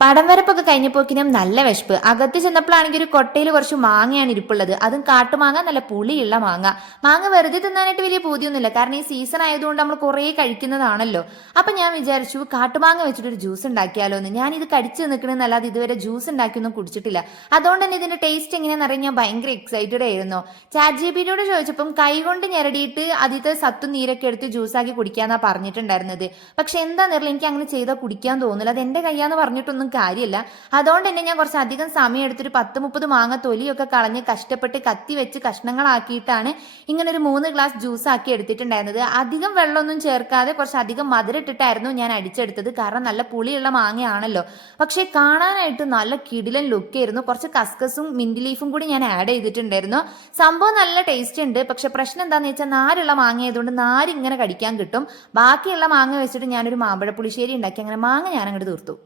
പടം വരപ്പൊക്കെ കഴിഞ്ഞപ്പോക്കിനും നല്ല വിശപ്പ്. അകത്ത് ചെന്നപ്പോഴാണെങ്കിൽ ഒരു കൊട്ടയിൽ കുറച്ച് മാങ്ങയാണ് ഇരിപ്പുള്ളത്. അതും കാട്ടുമാങ്ങ, നല്ല പുളിയുള്ള മാങ്ങ. മാങ്ങ വെറുതെ തിന്നാനായിട്ട് വലിയ പൂതിയൊന്നുമില്ല, കാരണം ഈ സീസൺ ആയതുകൊണ്ട് നമ്മൾ കുറേ കഴിക്കുന്നതാണല്ലോ. അപ്പൊ ഞാൻ വിചാരിച്ചു കാട്ടുമാങ്ങ വെച്ചിട്ട് ഒരു ജ്യൂസ് ഉണ്ടാക്കിയാലോ എന്ന്. ഞാൻ ഇത് കടിച്ചു നിൽക്കണമെന്നല്ലാതെ ഇതുവരെ ജ്യൂസ് ഉണ്ടാക്കിയൊന്നും കുടിച്ചിട്ടില്ല. അതുകൊണ്ട് തന്നെ ഇതിന്റെ ടേസ്റ്റ് എങ്ങനെയാണെന്ന് അറിയാൻ ഞാൻ ഭയങ്കര എക്സൈറ്റഡ് ആയിരുന്നു. ചാറ്റ് ജിപിടിയോട് ചോദിച്ചപ്പം കൈ കൊണ്ട് ഞെരടിയിട്ട് അതിത്തെ സത്തും നീരൊക്കെ എടുത്ത് ജ്യൂസാക്കി കുടിക്കാന്നാ പറഞ്ഞിട്ടുണ്ടായിരുന്നത്. പക്ഷെ എന്താണെന്നറിയില്ല, എനിക്ക് അങ്ങനെ ചെയ്താൽ കുടിക്കാൻ തോന്നില്ല. അത് എന്റെ കയ്യാന്ന് പറഞ്ഞിട്ടൊന്നും കാര്യമില്ല. അതുകൊണ്ട് തന്നെ ഞാൻ കുറച്ച് അധികം സമയം എടുത്തൊരു 10-30 മാങ്ങ തൊലിയൊക്കെ കളഞ്ഞ് കഷ്ടപ്പെട്ട് കത്തി വെച്ച് കഷ്ണങ്ങളാക്കിയിട്ടാണ് ഇങ്ങനെ ഒരു 3 ഗ്ലാസ് ജ്യൂസ് ആക്കി എടുത്തിട്ടുണ്ടായിരുന്നത്. അധികം വെള്ളമൊന്നും ചേർക്കാതെ കുറച്ച് അധികം മധുരം ഇട്ടിട്ടായിരുന്നു ഞാൻ അടിച്ചെടുത്തത്, കാരണം നല്ല പുളിയുള്ള മാങ്ങയാണല്ലോ. പക്ഷെ കാണാനായിട്ട് നല്ല കിടിലൻ ലുക്ക് ആയിരുന്നു. കുറച്ച് കസ്കസും മിന്റ് ലീഫും കൂടി ഞാൻ ആഡ് ചെയ്തിട്ടുണ്ടായിരുന്നു. സംഭവം നല്ല ടേസ്റ്റ് ഉണ്ട്. പക്ഷെ പ്രശ്നം എന്താണെന്ന് വെച്ചാൽ നാരുള്ള മാങ്ങ ആയതുകൊണ്ട് നാര് ഇങ്ങനെ കടിക്കാൻ കിട്ടും. ബാക്കിയുള്ള മാങ്ങ വെച്ചിട്ട് ഞാനൊരു മാമ്പഴ പുളിശ്ശേരി ഉണ്ടാക്കി. അങ്ങനെ മാങ്ങ ഞാൻ അങ്ങോട്ട് തീർത്തു.